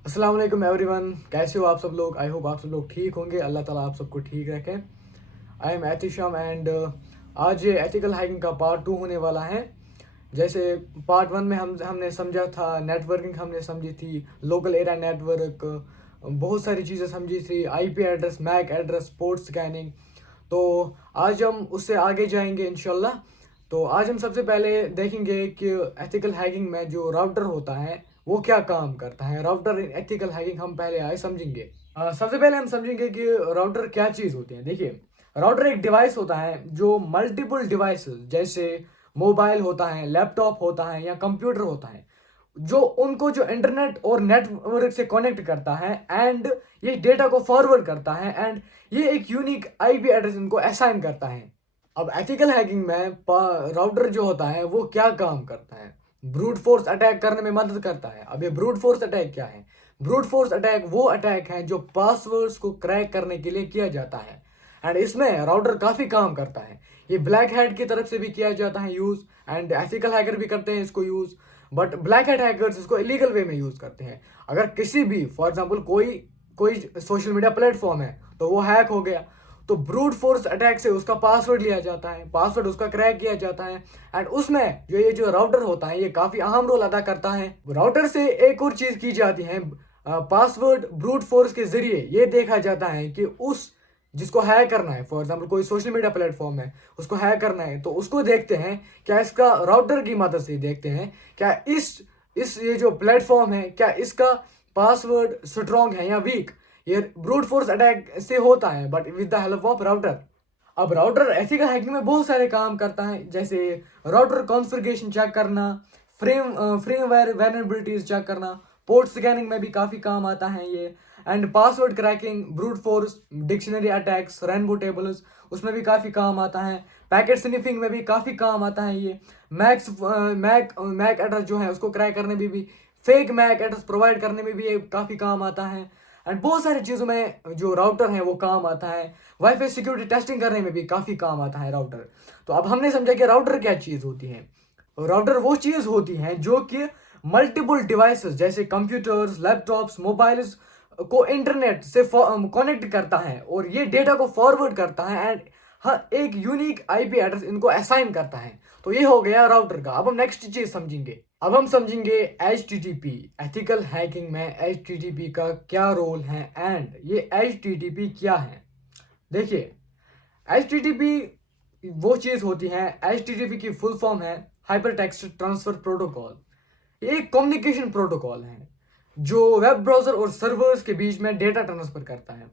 अस्सलाम वालेकुम एवरीवन, कैसे हो आप सब लोग। आई होप आप सब लोग ठीक होंगे। अल्लाह ताला आप सबको ठीक रखें। आई एम एतिशम एंड आज ये एथिकल हैकिंग का पार्ट 2 होने वाला है। जैसे पार्ट 1 में हमने समझा था, नेटवर्किंग हमने समझी थी, लोकल एरिया नेटवर्क, बहुत सारी चीज़ें समझी थी, IP address, MAC address, port scanning. तो आज हम उससे आगे जाएंगे इंशाल्लाह। तो आज हम सबसे पहले देखेंगे कि एथिकल हैकिंग में जो राउटर होता है वो क्या काम करता है। राउटर इन एथिकल हैकिंग हम पहले आए समझेंगे। सबसे पहले हम समझेंगे कि राउटर क्या चीज़ होती है। देखिए, राउटर एक डिवाइस होता है जो मल्टीपल डिवाइसेस जैसे मोबाइल होता है, लैपटॉप होता है या कंप्यूटर होता है, जो उनको जो इंटरनेट और नेटवर्क से कनेक्ट करता है एंड ये डेटा को फॉरवर्ड करता है एंड ये एक यूनिक आईपी एड्रेस इनको असाइन करता है। अब एथिकल हैकिंग में राउटर जो होता है वो क्या काम करता है, ब्रूट फोर्स अटैक करने में मदद करता है। अब ये ब्रूट फोर्स अटैक क्या है? ब्रूट फोर्स अटैक वो अटैक है जो पासवर्ड्स को क्रैक करने के लिए किया जाता है एंड इसमें राउटर काफ़ी काम करता है। ये ब्लैक हैट की तरफ से भी किया जाता है यूज़ एंड एथिकल हैकर भी करते हैं इसको use, but black hat hackers इसको इलीगल वे में यूज़ करते हैं। अगर किसी भी फॉर एग्जांपल कोई कोई सोशल मीडिया प्लेटफॉर्म है तो वो हैक हो गया, तो ब्रूट फोर्स अटैक से उसका पासवर्ड लिया जाता है, पासवर्ड उसका क्रैक किया जाता है एंड उसमें जो राउटर होता है ये काफ़ी अहम रोल अदा करता है। राउटर से एक और चीज़ की जाती है, पासवर्ड ब्रूट फोर्स के जरिए ये देखा जाता है कि उस जिसको हैक करना है, फॉर एग्जांपल कोई सोशल मीडिया प्लेटफॉर्म है उसको हैक करना है, तो उसको देखते हैं क्या इसका राउटर की मदद से देखते हैं क्या इस ये जो प्लेटफॉर्म है क्या इसका पासवर्ड स्ट्रॉन्ग है या वीक। ये ब्रूट फोर्स अटैक से होता है but with the help of router. अब राउटर एथिकल हैकिंग में बहुत सारे काम करता है, जैसे राउटर कॉन्फ़िगरेशन चेक करना, फ्रेमवेयर वेलनरेबिलिटीज चेक करना, पोर्ट स्कैनिंग में भी काफ़ी काम आता है ये, and password cracking, brute force, dictionary attacks, rainbow tables, उसमें भी काफ़ी काम आता है। पैकेट स्निफिंग में भी काफ़ी काम आता है ये। मैक एड्रेस जो है उसको क्रैक करने में भी, फेक मैक एड्रेस प्रोवाइड करने में भी ये काफ़ी काम आता है एंड बहुत सारी चीज़ों में जो राउटर है वो काम आता है। वाईफाई सिक्योरिटी टेस्टिंग करने में भी काफ़ी काम आता है राउटर। तो अब हमने समझा कि राउटर क्या चीज़ होती है। राउटर वो चीज़ होती है जो कि मल्टीपल डिवाइसेस जैसे कंप्यूटर्स, लैपटॉप्स, मोबाइल्स को इंटरनेट से कनेक्ट करता है और ये डेटा को फॉरवर्ड करता है एंड हर एक यूनिक आईपी एड्रेस इनको असाइन करता है। तो ये हो गया राउटर का। अब हम नेक्स्ट चीज़ समझेंगे। अब हम समझेंगे HTTP। एथिकल हैकिंग में HTTP का क्या रोल है एंड ये HTTP क्या है। देखिए, HTTP वो चीज़ होती है, HTTP की फुल फॉर्म है हाइपर टेक्स्ट ट्रांसफर प्रोटोकॉल। ये एक कम्युनिकेशन प्रोटोकॉल है जो वेब ब्राउज़र और सर्वर्स के बीच में डेटा ट्रांसफ़र करता है।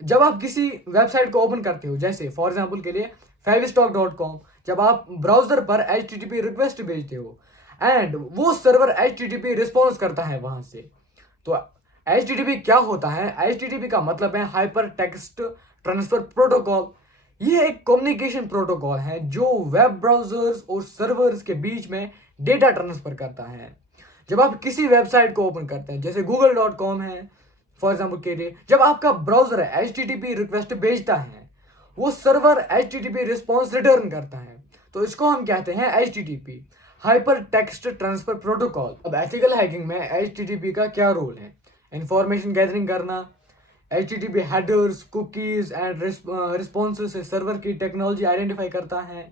जब आप किसी वेबसाइट को ओपन करते हो, जैसे फॉर एग्जांपल के लिए 5stock.com, जब आप ब्राउज़र पर HTTP रिक्वेस्ट भेजते हो एंड वो सर्वर HTTP रिस्पॉन्स करता है वहाँ से, तो HTTP क्या होता है? HTTP का मतलब है हाइपर टेक्स्ट ट्रांसफर प्रोटोकॉल। ये एक कम्युनिकेशन प्रोटोकॉल है जो वेब ब्राउज़र्स और सर्वर्स के बीच में डेटा ट्रांसफ़र करता है। जब आप किसी वेबसाइट को ओपन करते हैं, जैसे google.com है फॉर एग्जाम्पल के लिए, जब आपका ब्राउजर HTTP रिक्वेस्ट भेजता है, वो सर्वर HTTP रिस्पॉन्स रिटर्न करता है, तो इसको हम कहते हैं HTTP, hyper text transfer protocol. अब एथिकल हैकिंग में HTTP का क्या रोल है? इंफॉर्मेशन गैदरिंग करना, HTTP headers, cookies and responses से सर्वर की टेक्नोलॉजी आइडेंटिफाई करता है।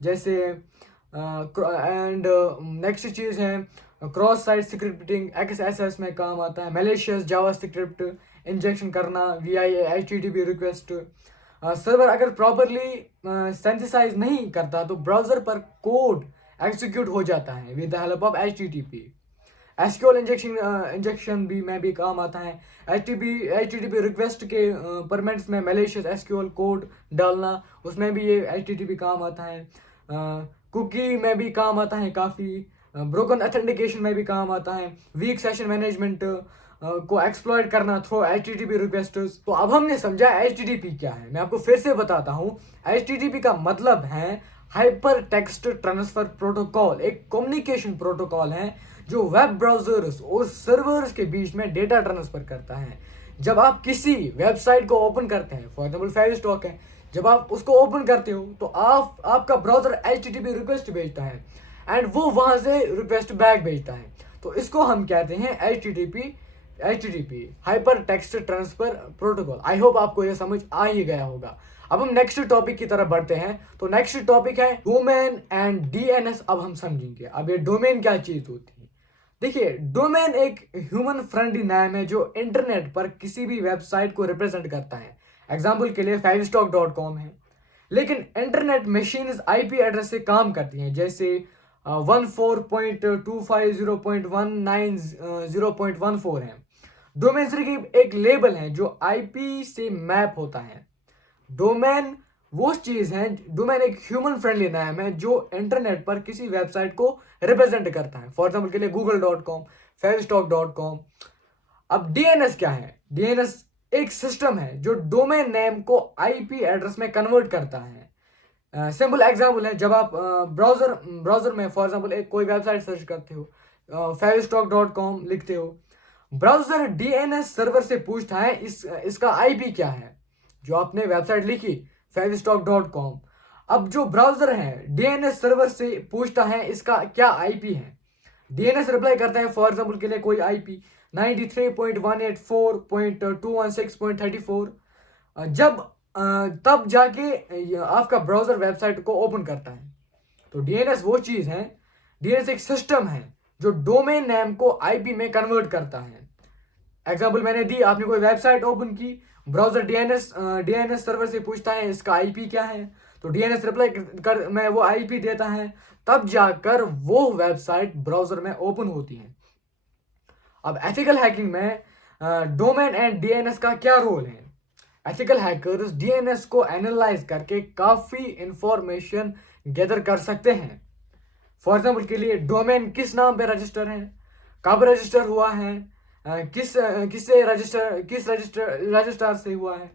जैसे एंड नेक्स्ट चीज़ है क्रॉस साइट स्क्रिप्टिंग, XSS में काम आता है। मैलिशियस जावा स्क्रिप्ट इंजेक्शन करना via HTTP रिक्वेस्ट। सर्वर अगर प्रॉपरली सेंसिसाइज नहीं करता तो ब्राउज़र पर कोड एग्जीक्यूट हो जाता है with the help of HTTP। SQL injection भी में भी काम आता है। HTTP रिक्वेस्ट के परमिट्स में मैलिशियस एसक्यूएल कोड डालना, उसमें भी ये HTTP काम आता है। कुकी में भी काम आता है काफ़ी। ब्रोकन ऑथेंटिकेशन में भी काम आता है। वीक सेशन मैनेजमेंट को एक्सप्लॉइट करना थ्रू HTTP रिक्वेस्ट्स। तो अब हमने समझा HTTP क्या है। मैं आपको फिर से बताता हूँ, HTTP का मतलब है हाइपर टेक्स्ट ट्रांसफर प्रोटोकॉल, एक कम्युनिकेशन प्रोटोकॉल है जो वेब ब्राउजर्स और सर्वर्स के बीच में डेटा ट्रांसफर करता है। जब आप किसी वेबसाइट को ओपन करते हैं, फॉर एग्जाम्पल 5stock है, जब आप उसको ओपन करते हो तो आपका ब्राउजर HTTP रिक्वेस्ट भेजता है एंड वो वहाँ से रिक्वेस्ट बैक भेजता है, तो इसको हम कहते हैं HTTP HTTP hyper text transfer protocol. I hope आपको ये समझ आ ही गया होगा। अब हम नेक्स्ट टॉपिक की तरफ बढ़ते हैं। तो नेक्स्ट टॉपिक है डोमेन एंड DNS। अब हम समझेंगे अब ये डोमेन क्या चीज होती है। देखिए, डोमेन एक ह्यूमन फ्रेंडली नाम है जो इंटरनेट पर किसी भी वेबसाइट को रिप्रेजेंट करता है। एग्जाम्पल के लिए fivestock.com है। लेकिन इंटरनेट मशीन्स IP एड्रेस से काम करती हैं, जैसे 14.250.190.14 है। डोमेन सिर्फ एक लेबल है जो IP से मैप होता है। डोमेन वो चीज है, डोमेन एक ह्यूमन फ्रेंडली नाम है जो इंटरनेट पर किसी वेबसाइट को रिप्रेजेंट करता है। फॉर एग्जाम्पल के लिए google.com, fivestock.com। अब DNS क्या है? DNS एक सिस्टम है जो डोमेन नेम को IP एड्रेस में कन्वर्ट करता है। सिंपल एग्जाम्पल है, जब आप ब्राउजर में फॉर एग्जाम्पल एक कोई वेबसाइट सर्च करते हो, fivestock.com लिखते हो, ब्राउजर DNS सर्वर से पूछता है इसका IP क्या है। जो आपने वेबसाइट लिखी fivestock.com, अब जो ब्राउजर है DNS सर्वर से पूछता है इसका क्या IP है। DNS रिप्लाई करता है फॉर एग्जाम्पल के लिए कोई IP 93.184.216.34। तब जाके आपका ब्राउजर वेबसाइट को ओपन करता है। तो DNS वो चीज है, DNS एक सिस्टम है जो डोमेन नेम को IP में कन्वर्ट करता है। एग्जाम्पल मैंने दी, आपने कोई वेबसाइट ओपन की, ब्राउजर DNS सर्वर से पूछता है इसका IP क्या है, तो DNS रिप्लाई कर में वो IP देता है, तब जाकर वो वेबसाइट ब्राउजर में ओपन होती है। अब एथिकल हैकिंग में डोमेन एंड DNS का क्या रोल है? एथिकल हैकर्स DNS को एनालाइज करके काफी इंफॉर्मेशन गैदर कर सकते हैं। फॉर एग्जाम्पल के लिए डोमेन किस नाम पे रजिस्टर है, कब रजिस्टर हुआ है, किस रजिस्टर से हुआ है।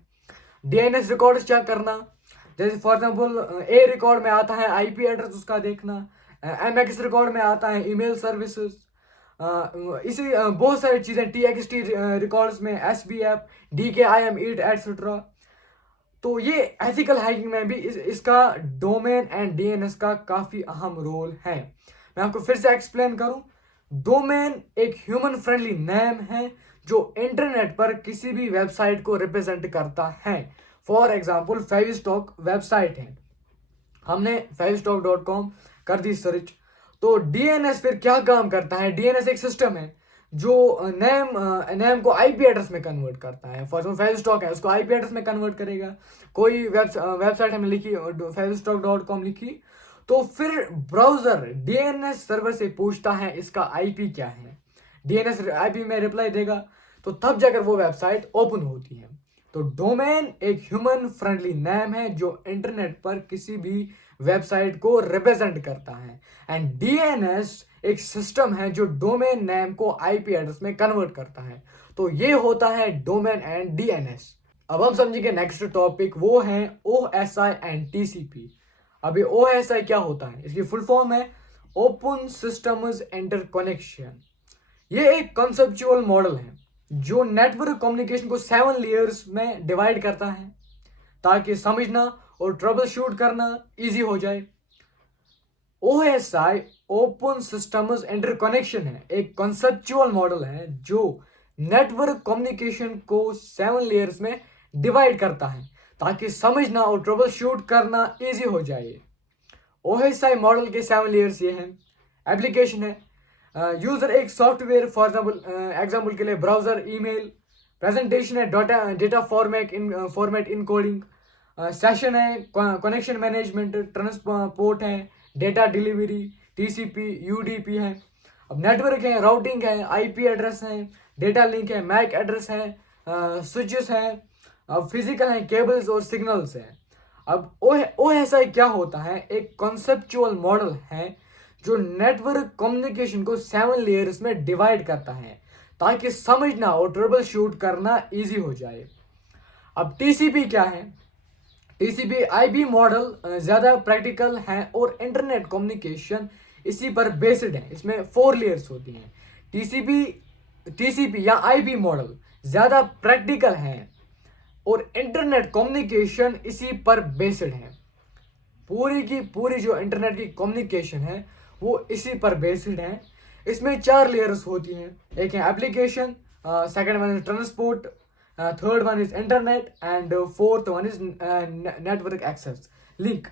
DNS रिकॉर्ड चेक करना, जैसे फॉर एग्जाम्पल A रिकॉर्ड में आता है IP एड्रेस उसका देखना, MX रिकॉर्ड में आता है ईमेल सर्विसेज, इसी बहुत सारी चीजें TXT रिकॉर्ड्स में SBF, DKIM, EAT एटसेट्रा। तो ये एथिकल हैकिंग में भी इसका डोमेन एंड DNS का काफी अहम रोल है। मैं आपको फिर से एक्सप्लेन करूं, डोमेन एक ह्यूमन फ्रेंडली नेम है जो इंटरनेट पर किसी भी वेबसाइट को रिप्रेजेंट करता है। फॉर एग्जाम्पल फाइवस्टॉक वेबसाइट है, हमने fivestock.com कर दी सर्च, तो DNS फिर क्या काम करता है? DNS एक सिस्टम है जो नेम को IP एड्रेस में कन्वर्ट करता है। फॉर एग्जाम्पल fivestock है, उसको IP एड्रेस में कन्वर्ट करेगा। कोई वेबसाइट हमने लिखी fivestock.com लिखी, तो फिर ब्राउजर DNS सर्वर से पूछता है इसका IP क्या है। DNS IP में रिप्लाई देगा, तो तब जाकर वो वेबसाइट ओपन होती है। तो डोमेन एक ह्यूमन फ्रेंडली नेम है जो इंटरनेट पर किसी भी वेबसाइट को रिप्रेजेंट करता है। एंड DNS एक सिस्टम है जो डोमेन नेम को IP एड्रेस में कन्वर्ट करता है। तो ये होता है डोमेन एंड DNS। अब हम समझेंगे नेक्स्ट टॉपिक, वो है OSI एंड TCP। अभी OSI क्या होता है? इसकी फुल फॉर्म है ओपन सिस्टम्स इंटरकनेक्शन। ये एक कॉन्सेप्चुअल मॉडल है जो नेटवर्क कम्युनिकेशन को 7 लेयर्स में डिवाइड करता है ताकि समझना और ट्रबल शूट करना इजी हो जाए। OSI ओपन सिस्टम्स इंटरकनेक्शन है, एक कॉन्सेप्चुअल मॉडल है जो नेटवर्क कम्युनिकेशन को 7 लेयर्स में डिवाइड करता है ताकि समझना और ट्रबल शूट करना इजी हो जाए। OSI मॉडल के 7 लेयर्स ये हैं। एप्लीकेशन है, यूजर एक सॉफ्टवेयर, फॉर एग्जाम्पल के लिए ब्राउजर, ईमेल। प्रेजेंटेशन है, डेटा फॉर्मेट इनकोडिंग। सेशन है, कनेक्शन मैनेजमेंट। ट्रांसपोर्ट है, डेटा डिलीवरी, TCP, UDP है। अब नेटवर्क है, राउटिंग है, IP एड्रेस है, डेटा लिंक है, मैक एड्रेस है, स्विचेस है। अब फिजिकल है, केबल्स और सिग्नल्स है। अब OSI क्या होता है? एक कॉन्सेप्चुअल मॉडल है जो नेटवर्क कम्युनिकेशन को 7 लेयर्स में डिवाइड करता है ताकि समझना और ट्रबल शूट करना इजी हो जाए। अब TCP क्या है? TCP IP मॉडल ज्यादा प्रैक्टिकल है और इंटरनेट कम्युनिकेशन इसी पर बेस्ड है। इसमें 4 लेयर्स होती हैं। TCP या IP मॉडल ज्यादा प्रैक्टिकल है और इंटरनेट कम्युनिकेशन इसी पर बेस्ड है। पूरी की पूरी जो इंटरनेट की कम्युनिकेशन है वो इसी पर बेस्ड है। इसमें 4 लेयर्स होती हैं। एक है application, second one is transport, third one is internet, and fourth one is network access link.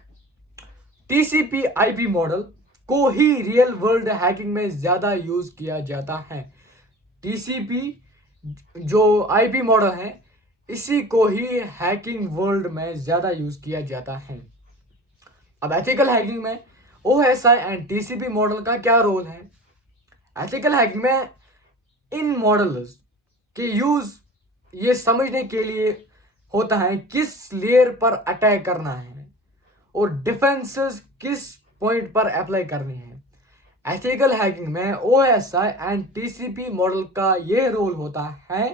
TCP IP model को ही रियल वर्ल्ड हैकिंग में ज़्यादा यूज़ किया जाता है। टीसीपी जो आईपी मॉडल है इसी को ही हैकिंग वर्ल्ड में ज़्यादा यूज़ किया जाता है। अब एथिकल हैकिंग में ओएसआई एंड टीसीपी मॉडल का क्या रोल है? एथिकल हैकिंग में इन मॉडल्स के यूज़ ये समझने के लिए होता है किस लेयर पर अटैक करना है और डिफेंसेस किस पॉइंट पर अप्लाई करनी है। एथिकल हैकिंग में ओएसआई एंड टीसीपी मॉडल का ये रोल होता है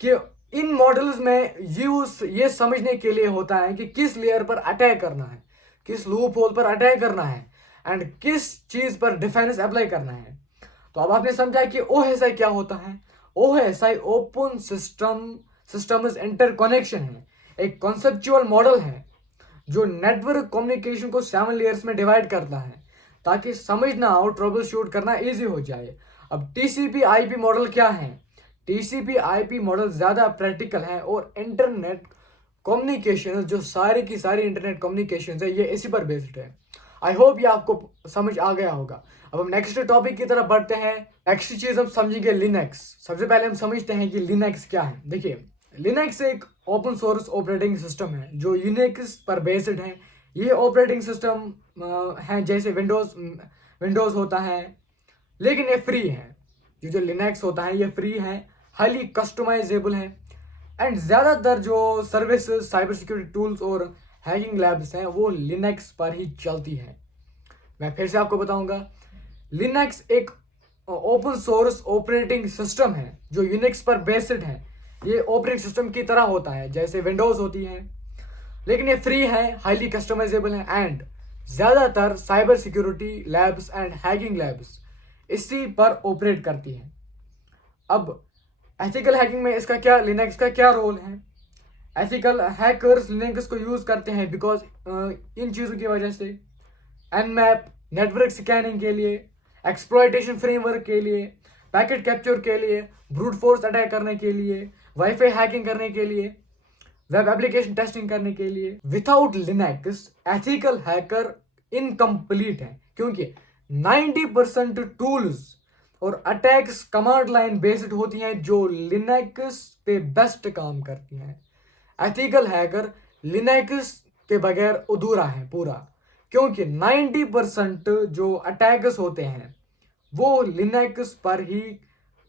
कि इन मॉडल्स में यूज ये समझने के लिए होता है कि किस लेयर पर अटैक करना है, किस लूप होल पर अटैक करना है एंड किस चीज पर डिफेंस अप्लाई करना है। तो अब आपने समझा कि ओएसआई क्या होता है। ओएसआई ओपन सिस्टम्स इंटरकनेक्शन है, एक कॉन्सेप्चुअल मॉडल है जो नेटवर्क कम्युनिकेशन को 7 लेयर्स में डिवाइड करता है ताकि समझना और ट्रबल शूट करना इजी हो जाए। अब टीसीपी आईपी मॉडल क्या है? टीसीपी आईपी मॉडल ज़्यादा प्रैक्टिकल है और इंटरनेट कम्युनिकेशन जो सारी की सारी इंटरनेट कम्युनिकेशन है ये इसी पर बेस्ड है। आई होप ये आपको समझ आ गया होगा। अब हम नेक्स्ट टॉपिक की तरफ बढ़ते हैं। नेक्स्ट चीज़ हम समझेंगे लिनक्स। सबसे पहले हम समझते हैं कि लिनक्स क्या है। देखिए, लिनक्स एक ओपन सोर्स ऑपरेटिंग सिस्टम है जो यूनिक्स पर बेस्ड है। ये ऑपरेटिंग सिस्टम है जैसे विंडोज़ होता है, लेकिन ये फ्री है। जो लिनक्स होता है ये फ्री है, हाईली कस्टमाइजेबल है एंड ज़्यादातर जो सर्विसेज, साइबर सिक्योरिटी टूल्स और हैकिंग लैब्स हैं वो लिनक्स पर ही चलती है। मैं फिर से आपको बताऊंगा, लिनक्स एक ओपन सोर्स ऑपरेटिंग सिस्टम है जो यूनिक्स पर बेस्ड है। ये ऑपरेटिंग सिस्टम की तरह होता है जैसे विंडोज़ होती है, लेकिन ये फ्री है, हाईली कस्टमाइजेबल है एंड ज़्यादातर cyber security labs and hacking labs इसी पर ऑपरेट करती हैं। अब एथिकल हैकिंग में लिनक्स का क्या रोल है? एथिकल हैकर्स लिनक्स को यूज़ करते हैं बिकॉज इन चीज़ों की वजह से एनमैप नेटवर्क स्कैनिंग के लिए, एक्सप्लॉयटेशन फ्रेमवर्क के लिए, पैकेट कैप्चर के लिए, ब्रूट फोर्स अटैक करने के लिए, वाईफाई हैकिंग करने के लिए, वेब एप्लीकेशन टेस्टिंग करने के लिए। Without Linux ethical hacker incomplete है क्योंकि 90% टूल्स और अटैक्स कमांड लाइन बेस्ड होती हैं जो लिनक्स पे बेस्ट काम करती हैं। एथिकल हैकर लिनक्स के बगैर अधूरा है पूरा, क्योंकि 90% जो अटैक्स होते हैं वो लिनक्स पर ही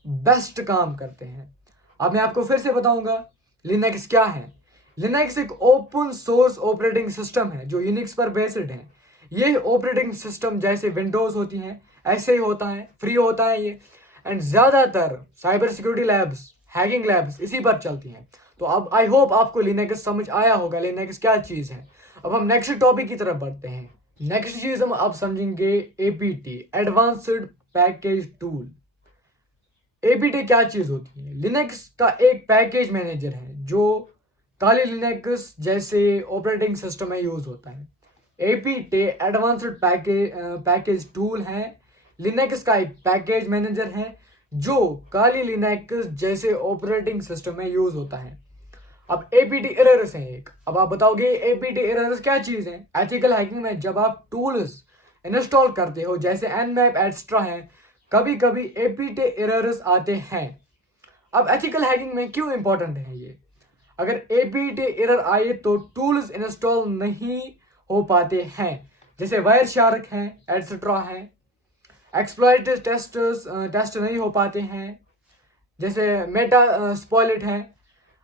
बेस्ट काम करते हैं। अब मैं आपको फिर से बताऊंगा लिनक्स क्या है। लिनक्स एक ओपन सोर्स ऑपरेटिंग सिस्टम है जो यूनिक्स पर बेस्ड है। ये ऑपरेटिंग सिस्टम जैसे विंडोज़ होती हैं ऐसे ही होता है, फ्री होता है ये एंड ज़्यादातर cyber security labs, hacking labs इसी पर चलती हैं। तो अब आई होप आपको लिनक्स समझ आया होगा लिनक्स क्या चीज़ है। अब हम नेक्स्ट टॉपिक की तरफ बढ़ते हैं। नेक्स्ट चीज़ हम अब समझेंगे APT, advanced package tool. APT क्या चीज़ होती है? लिनक्स का एक पैकेज मैनेजर है जो काली लिनक्स जैसे ऑपरेटिंग सिस्टम में यूज़ होता है। एपीटी एडवांस्ड पैकेज टूल है, लिनक्स का एक पैकेज मैनेजर है जो काली लिनक्स जैसे ऑपरेटिंग सिस्टम में यूज़ होता है। अब एपीटी एरर्स हैं एक। अब आप बताओगे एपीटी एरर्स क्या चीज़ है? एथिकल हैकिंग में जब आप टूल्स इंस्टॉल करते हो जैसे एनमैप एक्स्ट्रा है, कभी कभी एपीटी एरर्स आते हैं। अब एथिकल हैकिंग में क्यों इंपॉर्टेंट है ये? अगर एपीटी एरर आए तो टूल्स इंस्टॉल नहीं हो पाते हैं, जैसे वायर शार्क है, एटसेट्रा है। एक्सप्लॉइट टेस्ट नहीं हो पाते हैं, जैसे मेटा स्पॉइलेट है।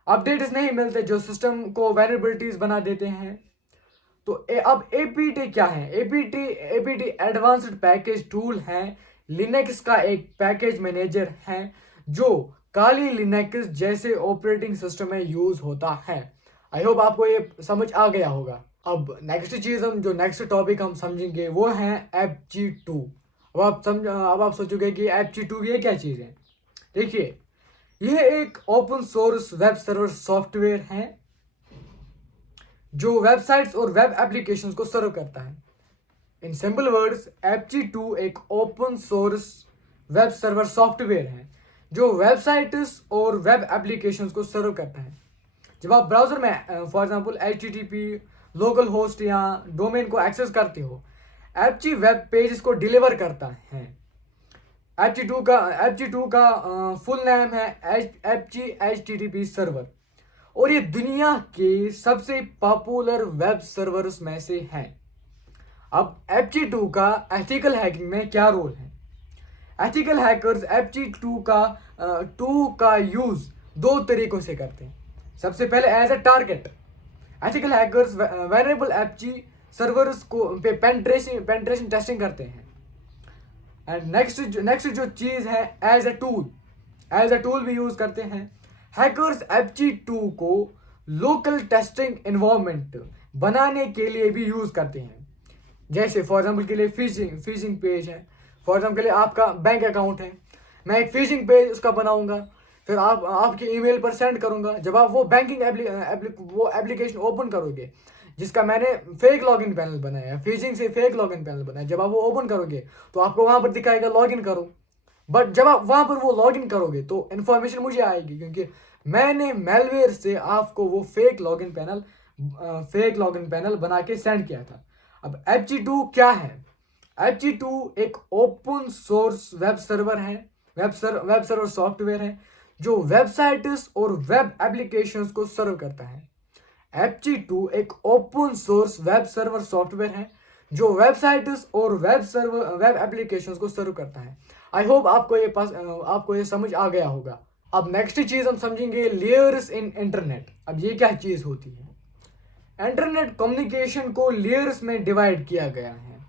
अपडेट्स नहीं मिलते जो सिस्टम को वैल्नरेबिलिटीज बना देते हैं। तो अब एपीटी क्या है? एपीटी एडवांस्ड पैकेज टूल है, लिनक्स का एक पैकेज मैनेजर है जो काली लिनक्स जैसे ऑपरेटिंग सिस्टम में यूज होता है। आई होप आपको ये समझ आ गया होगा। अब नेक्स्ट चीज नेक्स्ट टॉपिक हम समझेंगे वो है एपची2। अब आप सोचोगे कि एपची2 ये क्या चीज़ है? देखिए, यह एक open source web server software है जो वेबसाइट्स और वेब एप्लीकेशंस को सर्व करता है। इन सिंपल वर्ड्स, एपची2 एक open source web server software है जो वेबसाइट्स और वेब एप्लीकेशंस को सर्व करता है। जब आप ब्राउजर में for example HTTP local host या डोमेन को एक्सेस करते हो, एपची वेब पेज को डिलीवर करता है। एपची टू का फुल नेम है एपची HTTP सर्वर, और ये दुनिया के सबसे पॉपुलर वेब सर्वर्स में से है। अब एपची टू का एथिकल हैकिंग में क्या रोल है? एथिकल हैकर्स एपची टू का यूज दो तरीकों से करते हैं। सबसे पहले as a target, ethical hackers vulnerable Apache servers को पे पेंट्रेशन टेस्टिंग करते हैं। एंड नेक्स्ट जो चीज है एज अ टूल भी यूज करते हैं। हैकर्स एपची टू को लोकल टेस्टिंग एनवायरनमेंट बनाने के लिए भी यूज करते हैं। जैसे फॉर एग्जांपल के लिए फिशिंग पेज है, फॉर एग्जांपल के लिए आपका बैंक अकाउंट है, मैं एक फिशिंग पेज उसका बनाऊंगा, फिर आपके ईमेल पर सेंड करूंगा। जब आप वो बैंकिंग वो एप्लीकेशन ओपन करोगे जिसका मैंने फेक लॉगिन पैनल बनाया है, फिशिंग से फेक लॉगिन पैनल बनाया, जब आप वो ओपन करोगे तो आपको वहां पर दिखाएगा लॉगिन करो। बट जब आप वहां पर वो लॉगिन करोगे तो इन्फॉर्मेशन मुझे आएगी, क्योंकि मैंने मेलवेयर से आपको वो फेक लॉगिन पैनल बना के सेंड किया था। अब एपची टू क्या है? एपची टू एक ओपन सोर्स वेब सर्वर है, वेब सर्वर सॉफ्टवेयर है जो वेबसाइट्स और वेब एप्लीकेशंस को सर्व करता है। एपची टू एक open source web server software है जो वेबसाइट्स और वेब एप्लीकेशंस को सर्व करता है। आई होप आपको ये समझ आ गया होगा। अब नेक्स्ट चीज हम समझेंगे लेयर्स इन इंटरनेट। अब ये क्या चीज होती है? इंटरनेट कम्युनिकेशन को लेयर्स में डिवाइड किया गया है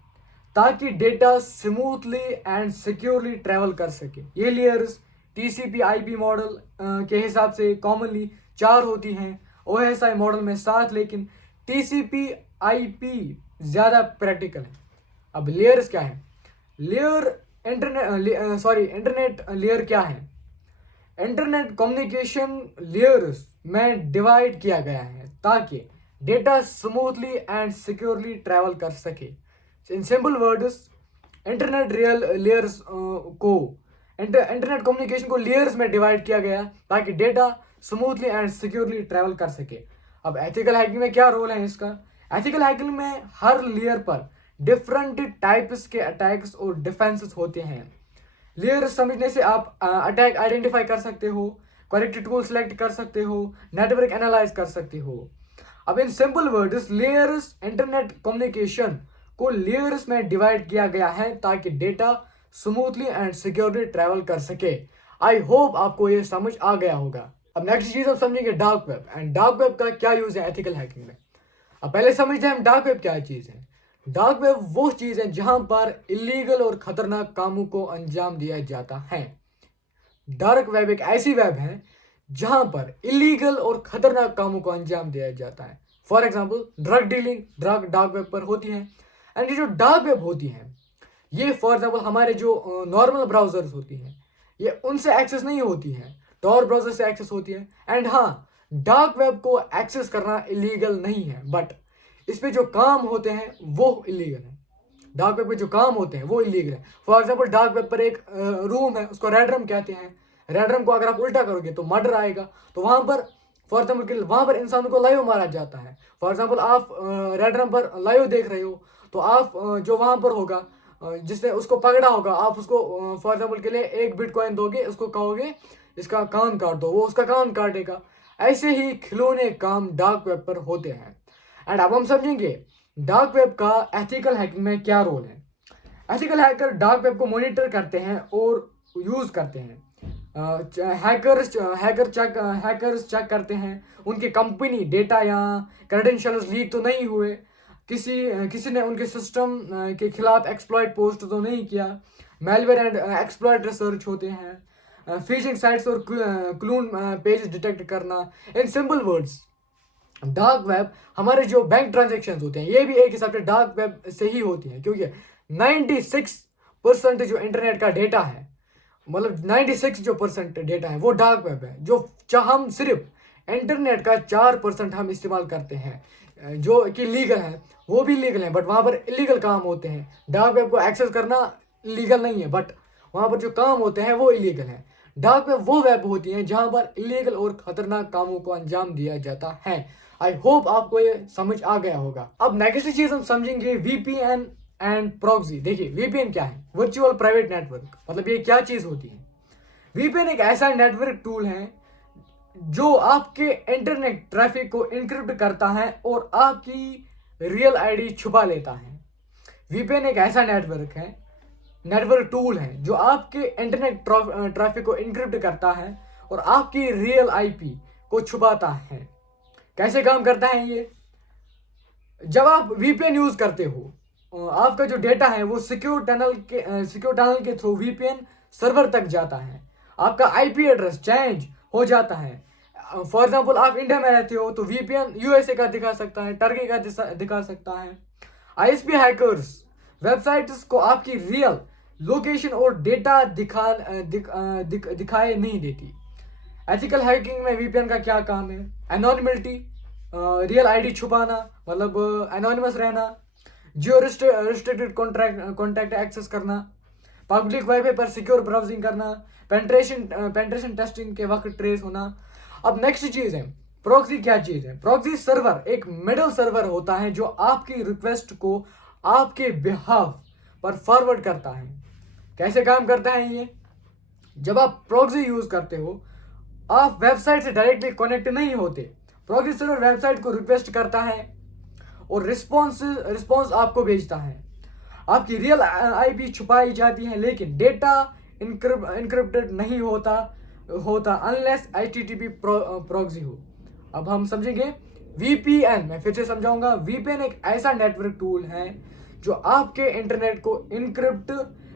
ताकि data smoothly and securely travel कर सके। ये लेयर्स TCP/IP मॉडल के हिसाब से कॉमनली 4 होती हैं, OSI मॉडल में 7, लेकिन TCP/IP ज़्यादा प्रैक्टिकल है। अब लेयर्स क्या है? इंटरनेट लेयर क्या है? इंटरनेट कम्युनिकेशन लेयर्स में डिवाइड किया गया है ताकि data smoothly and securely travel कर सके। In simple words, internet communication को लेयर्स में डिवाइड किया गया ताकि data smoothly and securely travel कर सके। अब एथिकल हैकिंग में क्या रोल है इसका? एथिकल हैकिंग में हर लेयर पर डिफरेंट टाइप्स के अटैक्स और डिफेंसेस होते हैं। लेयर समझने से आप अटैक आइडेंटिफाई कर सकते हो, करेक्ट टूल सेलेक्ट कर सकते हो, नेटवर्क एनालाइज कर सकते हो। अब in simple words, layers internet communication को लेयर्स में डिवाइड किया गया है ताकि data smoothly and securely travel कर सके। आई होप आपको ये समझ आ गया होगा। अब नेक्स्ट चीज हम समझेंगे dark web, and dark web का क्या यूज है एथिकल हैकिंग में। अब पहले समझते हैं हम डार्क वेब क्या चीज है। डार्क वेब वो चीज है जहां पर इलीगल और खतरनाक कामों को अंजाम दिया जाता है। डार्क वेब एक ऐसी वेब है जहां पर इलीगल और खतरनाक कामों को अंजाम दिया जाता है। For example drug dealing dark web पर होती है। एंड ये जो डार्क वेब होती है, ये फॉर एग्जाम्पल हमारे जो नॉर्मल ब्राउजर्स होती हैं, ये उनसे एक्सेस नहीं होती है, टॉर ब्राउजर से एक्सेस होती है। एंड हाँ, डार्क वेब को एक्सेस करना इलीगल नहीं है, बट इस पे जो काम होते हैं वो इलीगल है। डार्क वेब पे जो काम होते हैं वो इलीगल है। फॉर एग्जाम्पल डार्क वेब पर एक रूम है, उसको रेड रूम कहते हैं। रेड रूम को अगर आप उल्टा करोगे तो मर्डर आएगा। तो वहां पर फॉर एग्जाम्पल वहां पर इंसानों को लाइव मारा जाता है। फॉर एग्जाम्पल आप रेड रूम पर लाइव देख रहे हो, तो आप जो वहां पर होगा, जिसने उसको पकड़ा होगा, आप उसको फॉर एग्जाम्पल के लिए 1 बिटकॉइन दोगे, उसको कहोगे इसका कान काट दो, वो उसका कान काटेगा। ऐसे ही खिलौने काम डार्क वेब पर होते हैं। एंड अब हम समझेंगे डार्क वेब का एथिकल हैकिंग में क्या रोल है। एथिकल हैकर डार्क वेब को मॉनिटर करते हैं और यूज करते हैं। हैकर्स चेक करते हैं उनकी कंपनी डेटा या क्रेडेंशियल्स लीक तो नहीं हुए, किसी ने उनके सिस्टम के खिलाफ एक्सप्लॉइट पोस्ट तो नहीं किया। मेलवेयर एंड एक्सप्लॉइट रिसर्च होते हैं। फिशिंग साइट्स और क्लून पेज डिटेक्ट करना। In simple words, dark web हमारे जो बैंक ट्रांजेक्शन्स होते हैं, ये भी एक हिसाब से डार्क वेब से ही होती हैं, क्योंकि 96% जो इंटरनेट का डेटा है, मतलब 96 जो परसेंट डेटा है वो डार्क वेब है। जो हम सिर्फ इंटरनेट का 4% हम इस्तेमाल करते हैं जो कि लीगल है, वो भी लीगल है, बट वहाँ पर इलीगल काम होते हैं। डार्क वेब को एक्सेस करना लीगल नहीं है, बट वहाँ पर जो काम होते हैं वो इलीगल है। डार्क वेब वो वेब होती हैं जहां पर इलीगल और खतरनाक कामों को अंजाम दिया जाता है। आई होप आपको ये समझ आ गया होगा। अब नेक्स्ट चीज हम समझेंगे वीपीएन एंड प्रॉक्सी। देखिए वीपीएन क्या है, वर्चुअल प्राइवेट नेटवर्क, मतलब ये क्या चीज होती है। वीपीएन एक ऐसा नेटवर्क टूल है जो आपके इंटरनेट ट्रैफिक को इनक्रिप्ट करता है और आपकी रियल आईडी छुपा लेता है। वीपीएन एक ऐसा नेटवर्क टूल है जो आपके इंटरनेट ट्रैफिक को इनक्रिप्ट करता है और आपकी रियल आईपी को छुपाता है। कैसे काम करता है ये? जब आप वीपीएन यूज करते हो, आपका जो डेटा है वो सिक्योर टनल के थ्रू वीपीएन सर्वर तक जाता है। आपका आईपी एड्रेस चेंज हो जाता है। फॉर एग्जांपल आप इंडिया में रहते हो तो वीपीएन यूएसए का दिखा सकता है, टर्की का दिखा सकता है। आईएसपी हैकर्स वेबसाइट्स को आपकी रियल लोकेशन और डेटा दिखाए नहीं देती। एथिकल हैकिंग में वीपीएन का क्या काम है? एनोनिमिटी, रियल आईडी छुपाना, मतलब एनोनिमस रहना, जियो रिस्ट्रिक्टेड कॉन्टैक्ट एक्सेस करना, पब्लिक वाईफाई पर सिक्योर ब्राउजिंग करना, पेंट्रेशन टेस्टिंग के वक्त ट्रेस होना। अब नेक्स्ट चीज है प्रॉक्सी। क्या चीज है प्रॉक्सी? सर्वर एक मिडल सर्वर होता है जो आपकी रिक्वेस्ट को आपके बिहाफ पर फॉरवर्ड करता है। कैसे काम करता है ये? जब आप प्रॉक्सी यूज करते हो, आप वेबसाइट से डायरेक्टली कनेक्ट नहीं होते। प्रॉक्सी सर्वर वेबसाइट को रिक्वेस्ट करता है और रिस्पॉन्स आपको भेजता है। आपकी रियल आईपी छुपाई जाती है लेकिन डेटा इनक्रिप्टेड नहीं होता अनलेस एचटीटीपी प्रॉक्सी हो। अब हम समझेंगे वीपीएन। मैं फिर से समझाऊंगा। वीपीएन एक ऐसा नेटवर्क टूल है जो आपके इंटरनेट को इनक्रिप्ट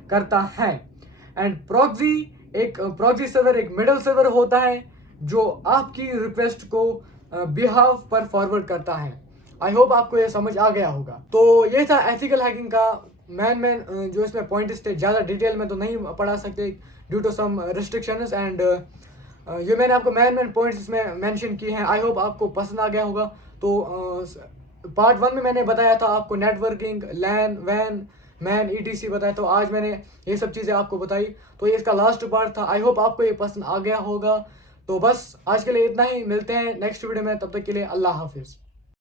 करता है एंड प्रॉक्सी सर्वर एक मिडल सर्वर होता है जो आपकी रिक्वेस्ट को बिहाफ पर फॉरवर्ड करता है। आई होप आपको ये समझ आ गया होगा। तो ये था एथिकल हैकिंग का मैन जो इसमें पॉइंट्स थे। ज़्यादा डिटेल में तो नहीं पढ़ा सकते due to some restrictions and ये मैंने आपको मैन पॉइंट्स इसमें मेंशन किए हैं। आई होप आपको पसंद आ गया होगा। तो पार्ट 1 में मैंने बताया था आपको नेटवर्किंग, लैन, वैन, मैन, ईटीसी बताया, तो आज मैंने ये सब चीज़ें आपको बताई। तो ये इसका लास्ट पार्ट था। आई होप आपको ये पसंद आ गया होगा। तो बस आज के लिए इतना ही। मिलते हैं नेक्स्ट वीडियो में, तब तक के लिए अल्लाह हाफिज़।